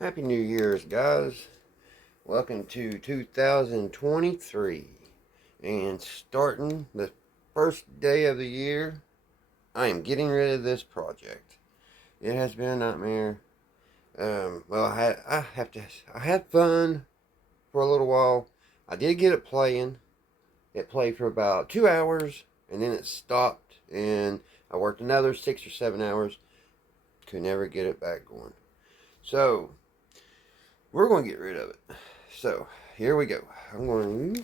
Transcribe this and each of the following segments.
Happy New Year's, guys. Welcome to 2023. And starting the first day of the year, I am getting rid of this project. It has been a nightmare. Well, I had fun for a little while. I did get it playing. It played for about 2 hours, and then it stopped, and I worked another 6 or 7 hours. Could never get it back going. So, we're going to get rid of it. So, here we go. I'm going to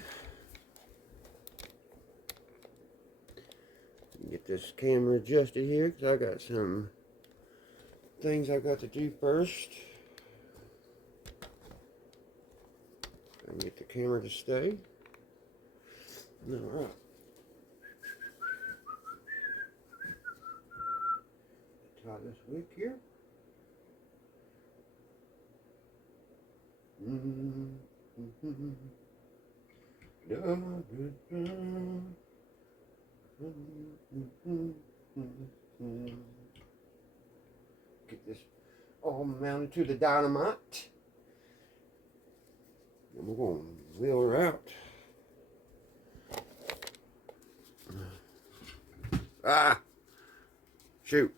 get this camera adjusted here because I got some things I got to do first. And get the camera to stay. Alright. Tie this wick here. Get this all mounted to the dynamite. And we're going to wheel her out. Ah! Shoot.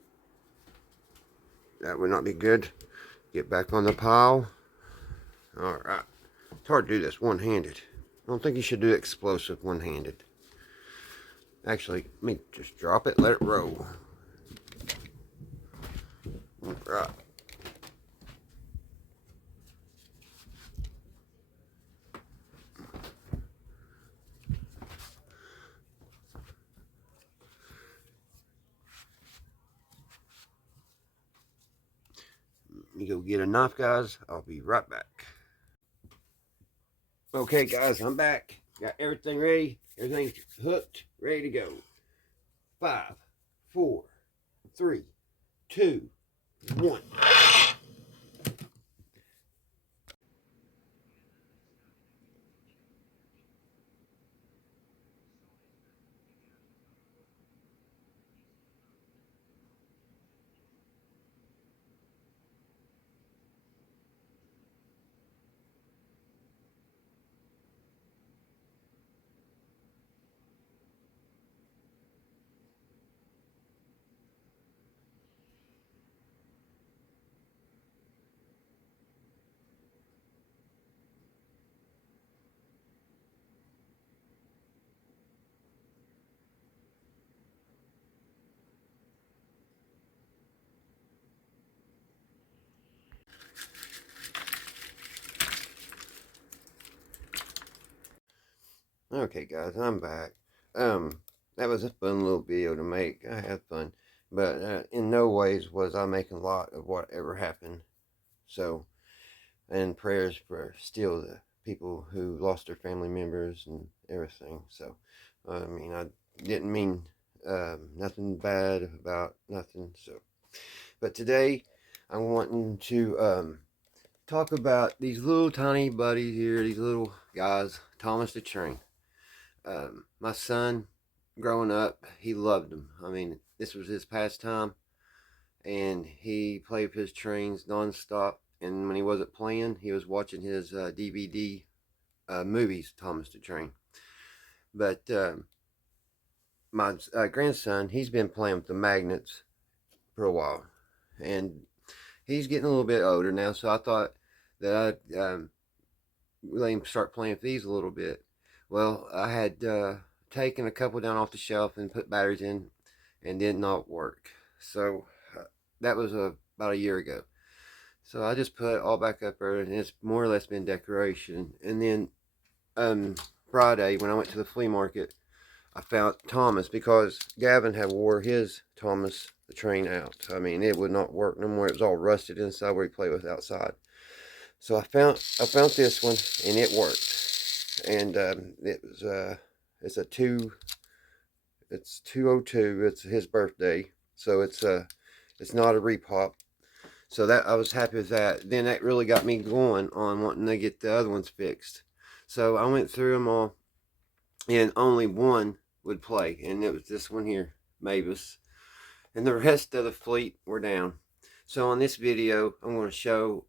That would not be good. Get back on the pile. Alright. It's hard to do this one-handed. I don't think you should do explosive one-handed. Actually, let me just drop it, let it roll. Alright. You go get a knife, guys. I'll be right back. Okay, guys, I'm back. Got everything ready. Everything's hooked, ready to go. 5, 4, 3, 2, 1. Okay, guys, I'm back. That was a fun little video to make. I had fun, but in no ways was I making a lot of whatever happened. So, and prayers for still the people who lost their family members and everything. So, I mean, I didn't mean nothing bad about nothing. So, but today I'm wanting to talk about these little tiny buddies here, these little guys, Thomas the Train. My son, growing up, he loved them. I mean, this was his pastime, and he played with his trains nonstop. And when he wasn't playing, he was watching his DVD movies, Thomas the Train. But my grandson, he's been playing with the magnets for a while, and he's getting a little bit older now. So I thought that I'd let him start playing with these a little bit. Well, I had taken a couple down off the shelf and put batteries in, and did not work. So that was about a year ago. So I just put it all back up there, and it's more or less been decoration. And then Friday, when I went to the flea market, I found Thomas, because Gavin had wore his Thomas the Train out. I mean, it would not work no more. It was all rusted inside where he played with outside. So I found this one, and it worked. And it was it's 202. It's his birthday, so it's not a repop. So that, I was happy with that. Then that really got me going on wanting to get the other ones fixed. So I went through them all, and only one would play, and it was this one here, Mavis, and the rest of the fleet were down. So on this video, I'm going to show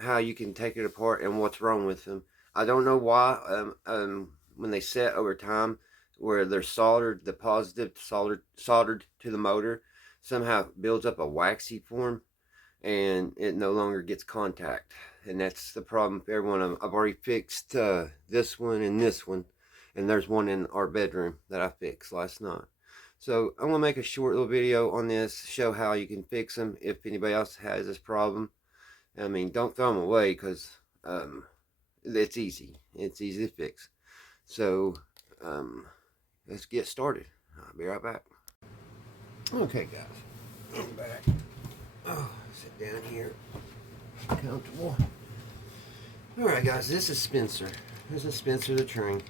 how you can take it apart and what's wrong with them. I don't know why. When they set over time, where they're soldered, the positive soldered to the motor, somehow builds up a waxy form, and it no longer gets contact. And that's the problem for every one of them. I've already fixed this one and this one, and there's one in our bedroom that I fixed last night. So I'm gonna make a short little video on this, show how you can fix them if anybody else has this problem. I mean, don't throw them away because it's easy. It's easy to fix. So um, let's get started. I'll be right back. Okay, guys, I'm back. Oh, sit down here, comfortable. All right, guys, this is Spencer. This is Spencer the Train.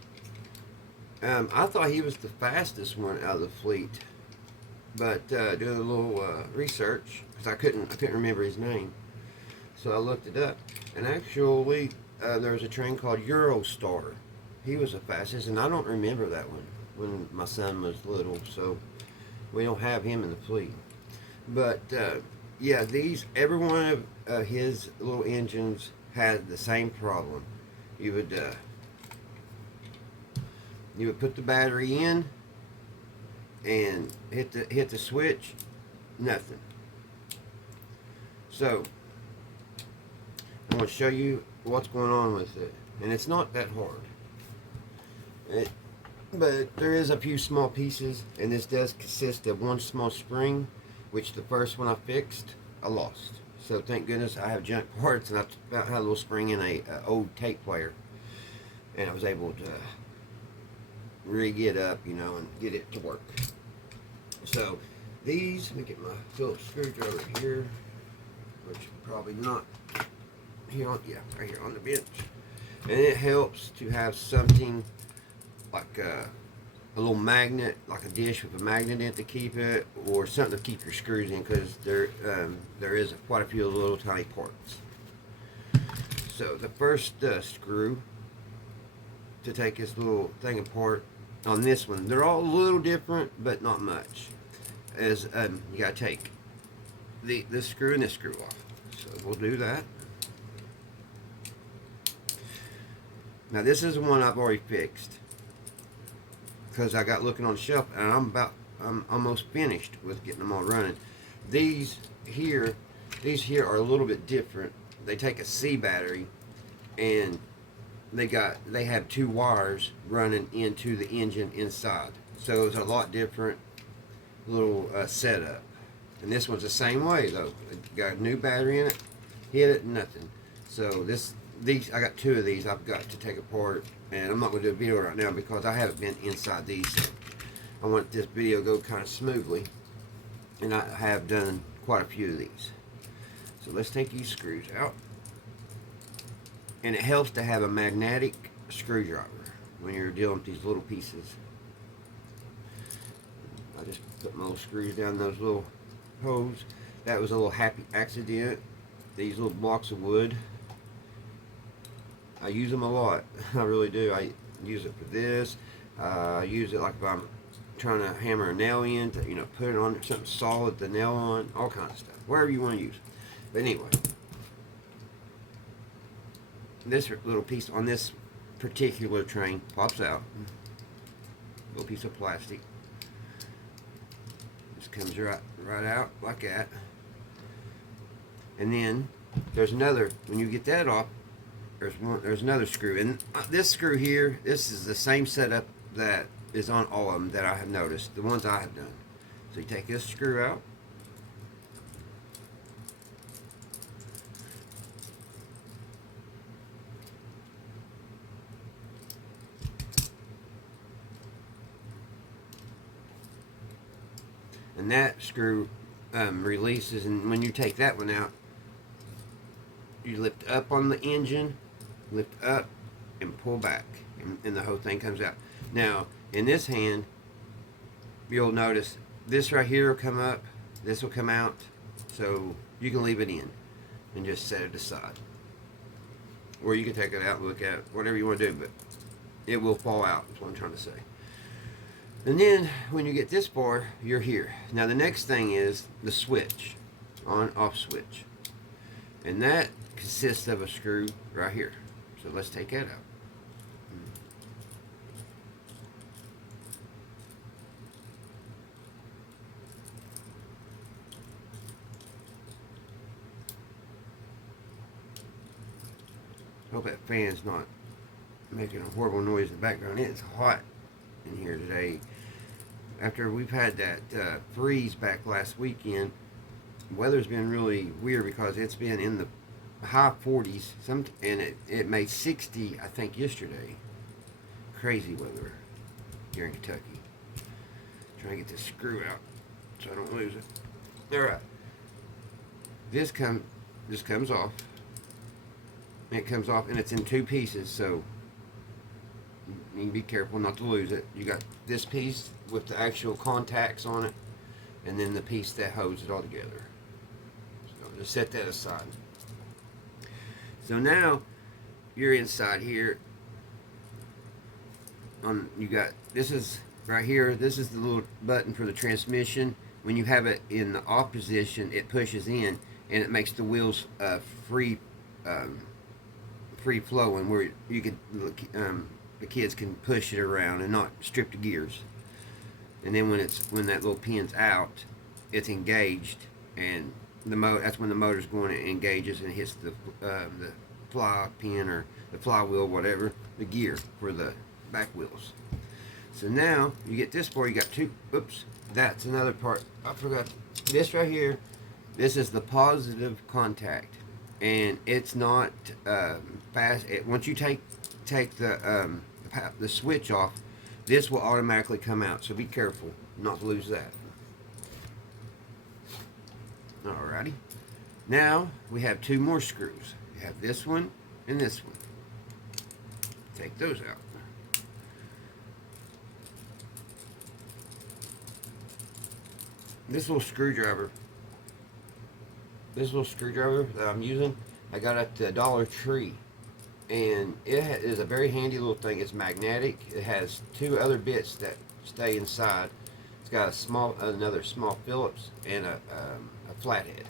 I thought he was the fastest one out of the fleet, but doing a little research because I couldn't remember his name, so I looked it up, and actually there was a train called Eurostar. He was the fastest, and I don't remember that one when my son was little, so we don't have him in the fleet. But yeah, every one of his little engines had the same problem. You would put the battery in and hit the switch, nothing. So I'm going to show you what's going on with it, and it's not that hard. But there is a few small pieces, and this does consist of one small spring, which the first one I fixed, I lost. So thank goodness I have junk parts, and I had a little spring in a old tape player, and I was able to rig it up, you know, and get it to work. So these, let me get my Phillips screwdriver here, which probably not here on, yeah, right here on the bench. And it helps to have something like a little magnet, like a dish with a magnet in it to keep it, or something to keep your screws in, because there is quite a few little tiny parts. So the first screw to take this little thing apart on this one, they're all a little different, but not much. Is you gotta take this screw and this screw off. So we'll do that. Now this is the one I've already fixed, because I got looking on the shelf, and I'm almost finished with getting them all running. These here are a little bit different. They take a C battery, and they have two wires running into the engine inside. So it's a lot different little setup. And this one's the same way though. It got a new battery in it. Hit it, nothing. So I got two of these I've got to take apart, and I'm not going to do a video right now because I haven't been inside these. So I want this video to go kind of smoothly, and I have done quite a few of these. So let's take these screws out. And it helps to have a magnetic screwdriver when you're dealing with these little pieces. I just put my little screws down those little holes. That was a little happy accident. These little blocks of wood, I use them a lot. I really do. I use it for this. I use it like if I'm trying to hammer a nail in to, you know, put it on something solid, the nail on, all kinds of stuff, wherever you want to use it. But anyway, this little piece on this particular train pops out. Little piece of plastic. Just comes right out like that. And then there's another. When you get that off, there's another screw. And this screw here, this is the same setup that is on all of them that I have noticed, the ones I have done. So you take this screw out. And that screw releases, and when you take that one out, you lift up on the engine, lift up, and pull back, and the whole thing comes out. Now, in this hand, you'll notice this right here will come up, this will come out, so you can leave it in and just set it aside. Or you can take it out and look at it, whatever you want to do, but it will fall out, is what I'm trying to say. And then, when you get this far, you're here. Now, the next thing is the switch, on-off switch. And that consists of a screw right here. So let's take that out. Hope that fan's not making a horrible noise in the background. It's hot in here today. After we've had that freeze back last weekend, the weather's been really weird because it's been in the high 40s, and it made 60, I think, yesterday. Crazy weather here in Kentucky. Trying to get this screw out so I don't lose it. All right. This comes off. It comes off, and it's in two pieces, so you can be careful not to lose it. You got this piece with the actual contacts on it, and then the piece that holds it all together. So just set that aside. So now you're inside here. You got, this is right here. This is the little button for the transmission. When you have it in the off position, it pushes in, and it makes the wheels free flowing, where you can the kids can push it around and not strip the gears. And then when that little pin's out, it's engaged, and that's when the motor's going and engages and hits the fly pin or the flywheel, whatever, the gear for the back wheels. So now you get this part. You got two. Oops, that's another part. I forgot this right here. This is the positive contact, and it's not fast. Once you take the switch off, this will automatically come out. So be careful not to lose that. Alrighty. Now we have two more screws. You have this one and this one. Take those out. This little screwdriver that I'm using, I got at the Dollar Tree, and it is a very handy little thing. It's magnetic. It has two other bits that stay inside. It's got another small Phillips and a flathead.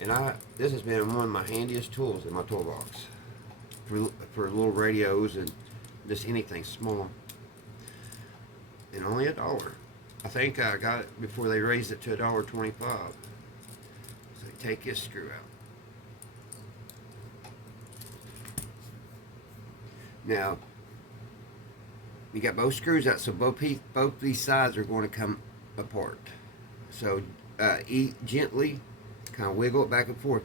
And this has been one of my handiest tools in my toolbox for little radios and just anything small. And only $1. I think I got it before they raised it to $1.25. So take this screw out. Now you got both screws out, so both these sides are going to come apart. So gently, kind of wiggle it back and forth.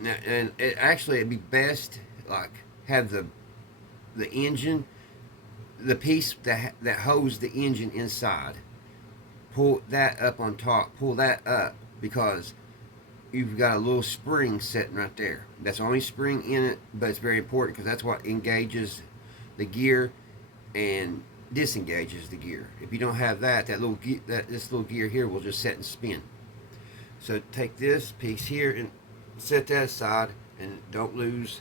Now, and it'd be best like have the engine. The piece that holds the engine inside, pull that up on top, pull that up, because you've got a little spring sitting right there. That's the only spring in it, but it's very important because that's what engages the gear and disengages the gear. If you don't have this little gear here will just set and spin. So take this piece here and set that aside, and don't lose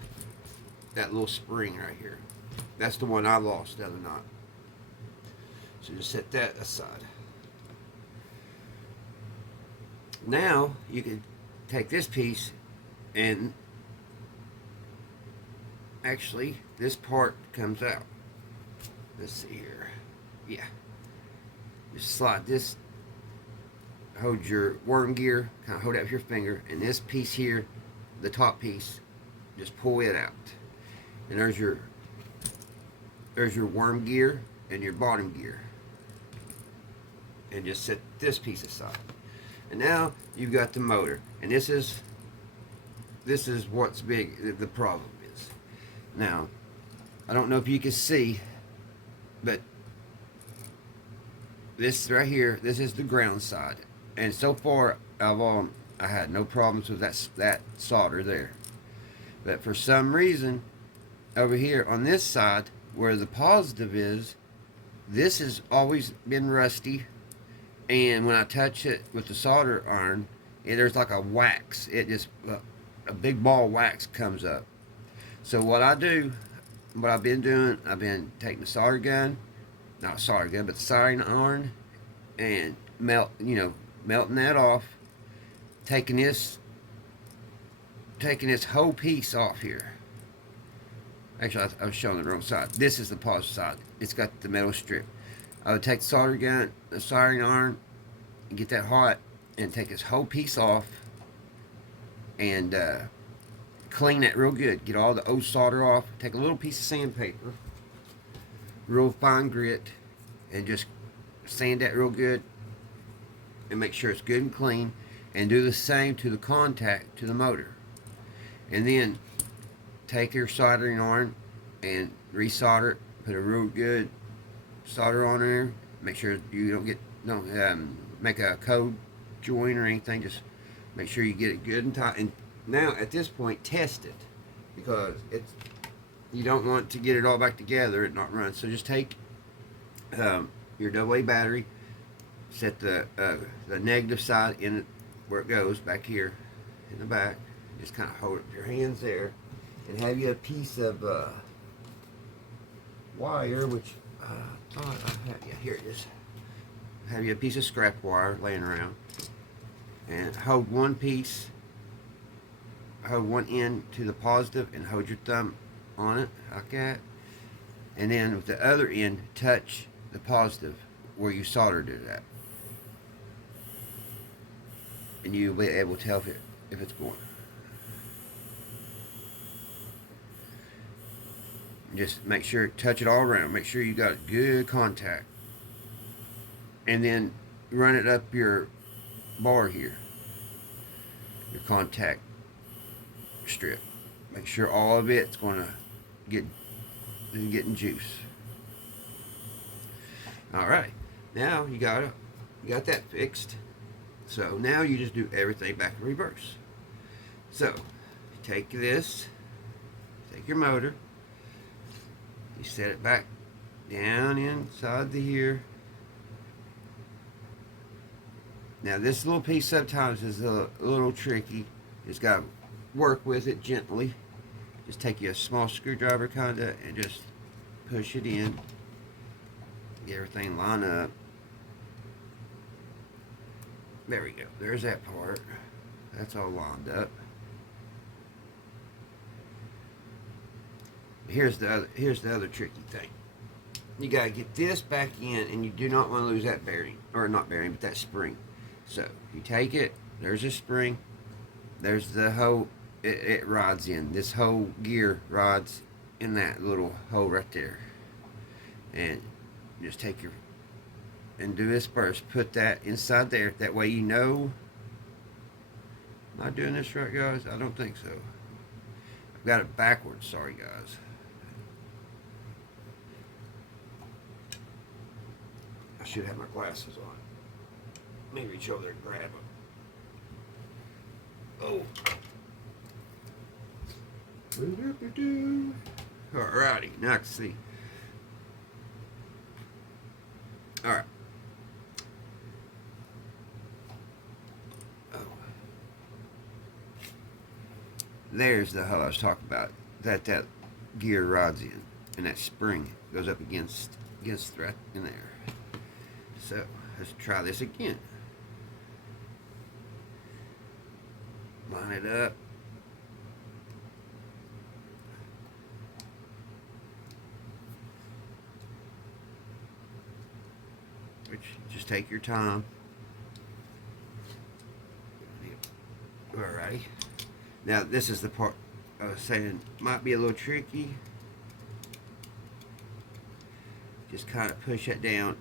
that little spring right here. That's the one I lost the other night. So just set that aside. Now you can take this piece, and actually this part comes out. Let's see here. Yeah. Just slide this, hold your worm gear, kind of hold it with your finger, and this piece here, the top piece, just pull it out. And there's your worm gear and your bottom gear, and just set this piece aside. And now you've got the motor, and this is what's the problem is. Now I don't know if you can see, but this right here, this is the ground side, and so far I had no problems with that solder there. But for some reason over here on this side, where the positive is, this has always been rusty, and when I touch it with the solder iron, there's like a wax. It just a big ball of wax comes up. So what I've been doing, I've been taking the solder gun, not solder gun, but the soldering iron, and melting that off. Taking this taking this whole piece off here. Actually, I was showing the wrong side. This is the positive side. It's got the metal strip. I would take the soldering gun, the soldering iron, and get that hot, and take this whole piece off, and clean that real good. Get all the old solder off. Take a little piece of sandpaper, real fine grit, and just sand that real good, and make sure it's good and clean. And do the same to the contact to the motor. And then take your soldering iron and resolder it. Put a real good solder on there. Make sure you don't make a code joint or anything. Just make sure you get it good and tight. And now at this point, test it, because you don't want to get it all back together and not run. So just take your AA battery, set the negative side in it where it goes back here in the back. Just kind of hold up your hands there, and have you a piece of wire, which here it is. Have you a piece of scrap wire laying around, and hold one piece, hold one end to the positive, and hold your thumb on it like that, and then with the other end touch the positive where you soldered it at, and you'll be able to tell if it's going. Just make sure, touch it all around. Make sure you got good contact. And then run it up your bar here, your contact strip. Make sure all of it's going to getting juice. All right, now you got that fixed. So now you just do everything back in reverse. So take this, take your motor, you set it back down inside the here. Now this little piece sometimes is a little tricky. Just got to work with it gently. Just take you a small screwdriver kinda and just push it in. Get everything lined up. There we go. There's that part. That's all lined up. Here's the other tricky thing. You gotta get this back in, and you do not want to lose that bearing, or not bearing, but that spring. So you take it. There's a spring. There's the hole. It rods in. This whole gear rods in that little hole right there. And just take your and do this first. Put that inside there. That way you know. Am I doing this right, guys? I don't think so. I've got it backwards. Sorry, guys. I should have my glasses on. Maybe reach over there and grab them. Oh. Alrighty, now I can see. Alright. Oh. There's the hole I was talking about. That gear rods in. And that spring goes up against right in there. So, let's try this again. Line it up. Which, just take your time. Alrighty. Now, this is the part I was saying might be a little tricky. Just kind of push it down.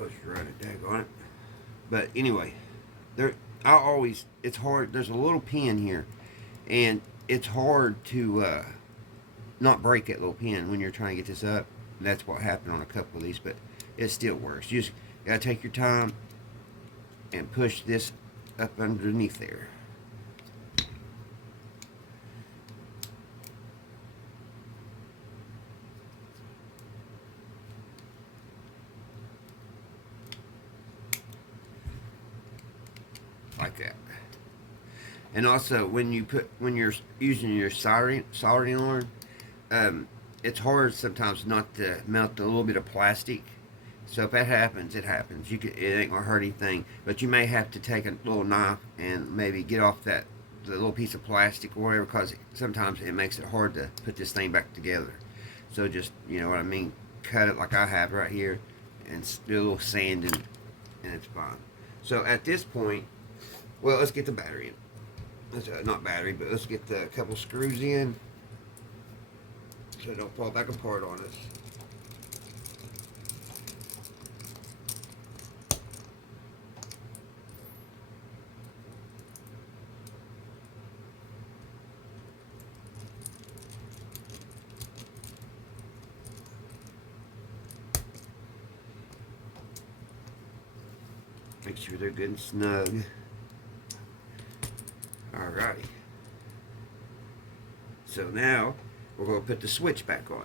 Let's run it, daggone it. But anyway, it's hard. There's a little pin here, and it's hard to not break that little pin when you're trying to get this up. And that's what happened on a couple of these, but it still works. You just gotta take your time and push this up underneath there. Like that. And also, when you're using your soldering iron, it's hard sometimes not to melt a little bit of plastic. So if that happens, it happens. It ain't gonna hurt anything, but you may have to take a little knife and maybe get off the little piece of plastic or whatever, because sometimes it makes it hard to put this thing back together. So just, you know what I mean, cut it like I have right here, and do a little sanding, and it's fine. So at this point, well, let's get the battery in. Not battery, but let's get the couple screws in so it don't fall back apart on us. Make sure they're good and snug. Alrighty. So now we're going to put the switch back on.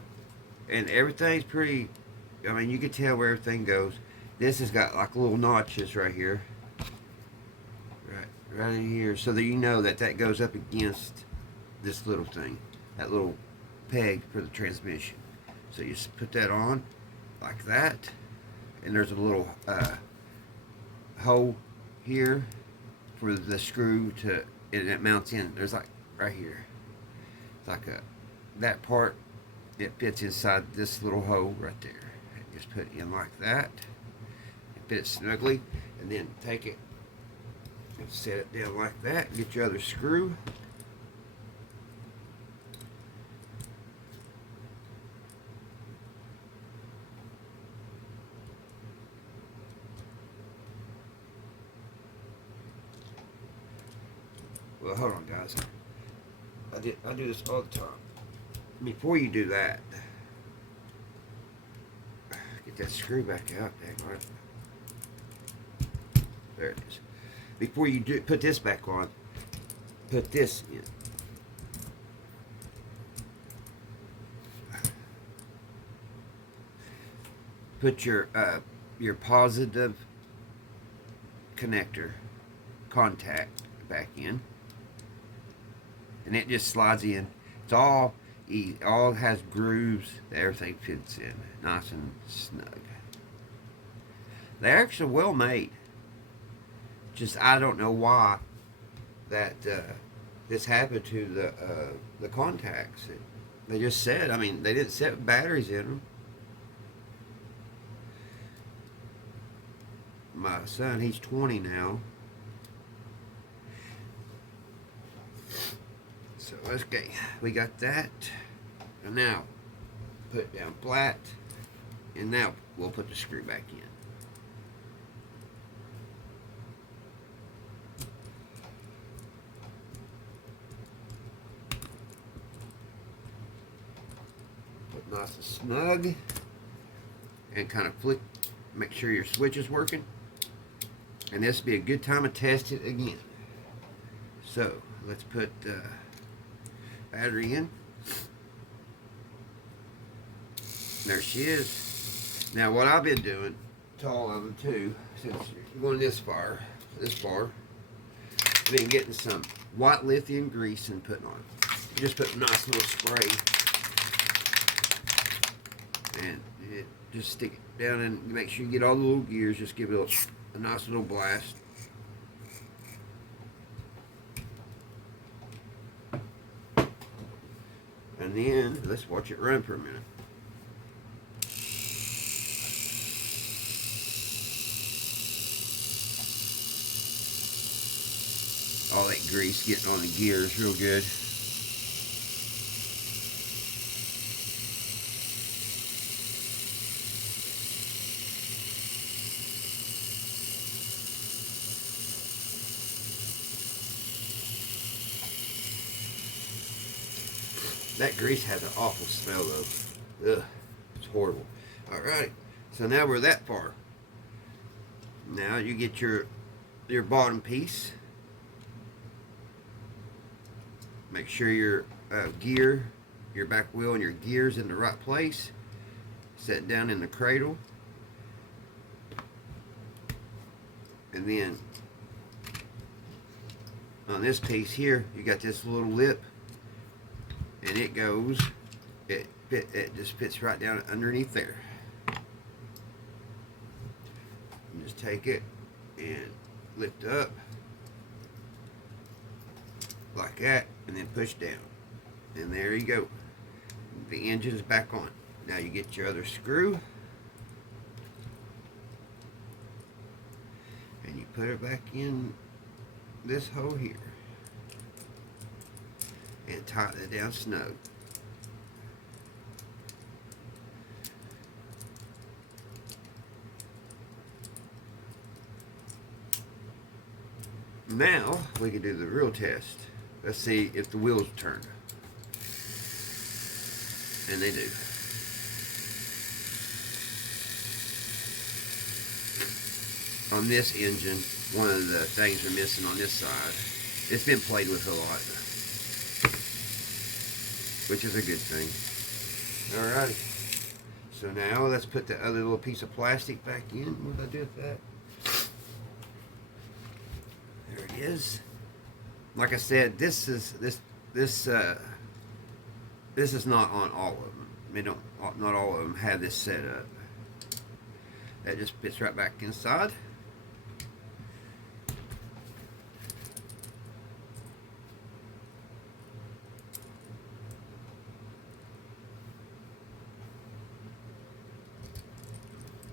And everything's pretty, I mean, you can tell where everything goes. This has got like little notches right here. Right in here. So that you know that that goes up against this little thing. That little peg for the transmission. So you just put that on like that. And there's a little hole here for the screw to, and it mounts in. There's like right here. It's like that part, it fits inside this little hole right there. Just put it in like that. Fit it snugly, and then take it and set it down like that. Get your other screw. Well, hold on, guys. I do this all the time. Before you do that, get that screw back out. There it is. Before you do put this back on, put this in. Put your positive connector contact back in, and it just slides in. It's all easy. All has grooves. Everything fits in nice and snug. They're actually well made. Just I don't know why that this happened to the contacts. They just said. I mean, they didn't set batteries in them. My son, he's 20 now. So let's go. We got that. And now put it down flat. And now we'll put the screw back in. Put nice and snug. And kind of flick, make sure your switch is working. And this would be a good time to test it again. So let's put battery in. There she is. Now what I've been doing to all of them too, since you're going this far, I've been getting some white lithium grease and putting on it. You just put a nice little spray, and just stick it down and make sure you get all the little gears. Just give it a nice little blast. And then let's watch it run for a minute. All that grease getting on the gears real good. That grease has an awful smell though. Ugh, it's horrible. Alright, so now we're that far. Now you get your bottom piece. Make sure your your back wheel and your gear's in the right place. Set down in the cradle. And then on this piece here, you got this little lip. And it goes, it just fits right down underneath there. take it and lift up like that, and then push down, and there you go. The engine's back on. Now you get your other screw and you put it back in this hole here and tighten it down snug. Now we can do the real test. Let's see if the wheels turn. And they do. On this engine, one of the things we're missing on this side, it's been played with a lot, which is a good thing. Alrighty. So now let's put the other little piece of plastic back in. What did I do with that? There it is. Like I said, this is not on all of them. Not all of them have this set up. That just fits right back inside.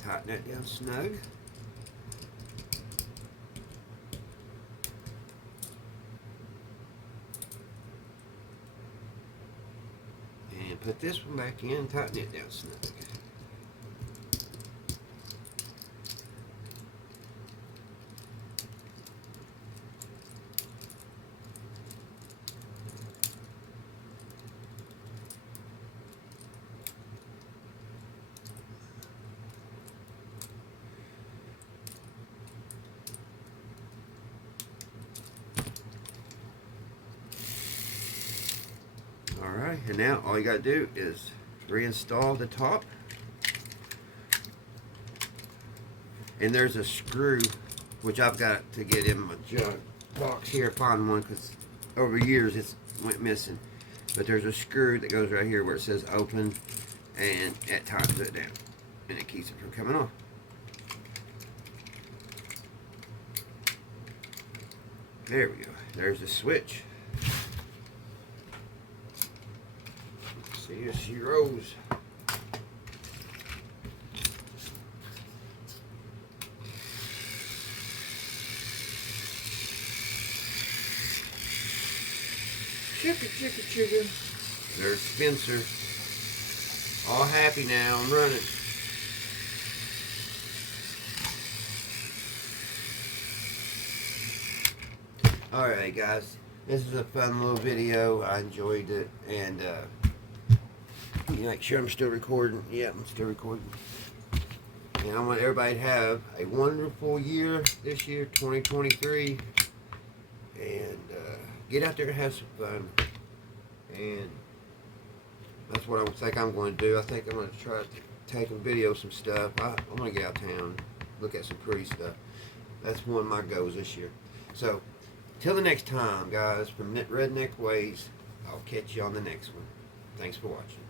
Tighten that down snug. And put this one back in, tighten it down snug. Alright, and now all you got to do is reinstall the top. And there's a screw, which I've got to get in my junk box here, find one, because over years it's went missing. But there's a screw that goes right here where it says open, and it tightens it down. And it keeps it from coming off. There we go. There's the switch. See if she rose. Chicka, chicka, chicka. There's Spencer. All happy now. I'm running. Alright, guys. This is a fun little video. I enjoyed it. And, make sure I'm still recording. Yeah, I'm still recording. And I want everybody to have a wonderful year this year, 2023. And get out there and have some fun. And that's what I think I'm going to do. I think I'm going to try to take and video some stuff. I'm going to get out of town, look at some pretty stuff. That's one of my goals this year. So, till the next time, guys, from Redneck Ways, I'll catch you on the next one. Thanks for watching.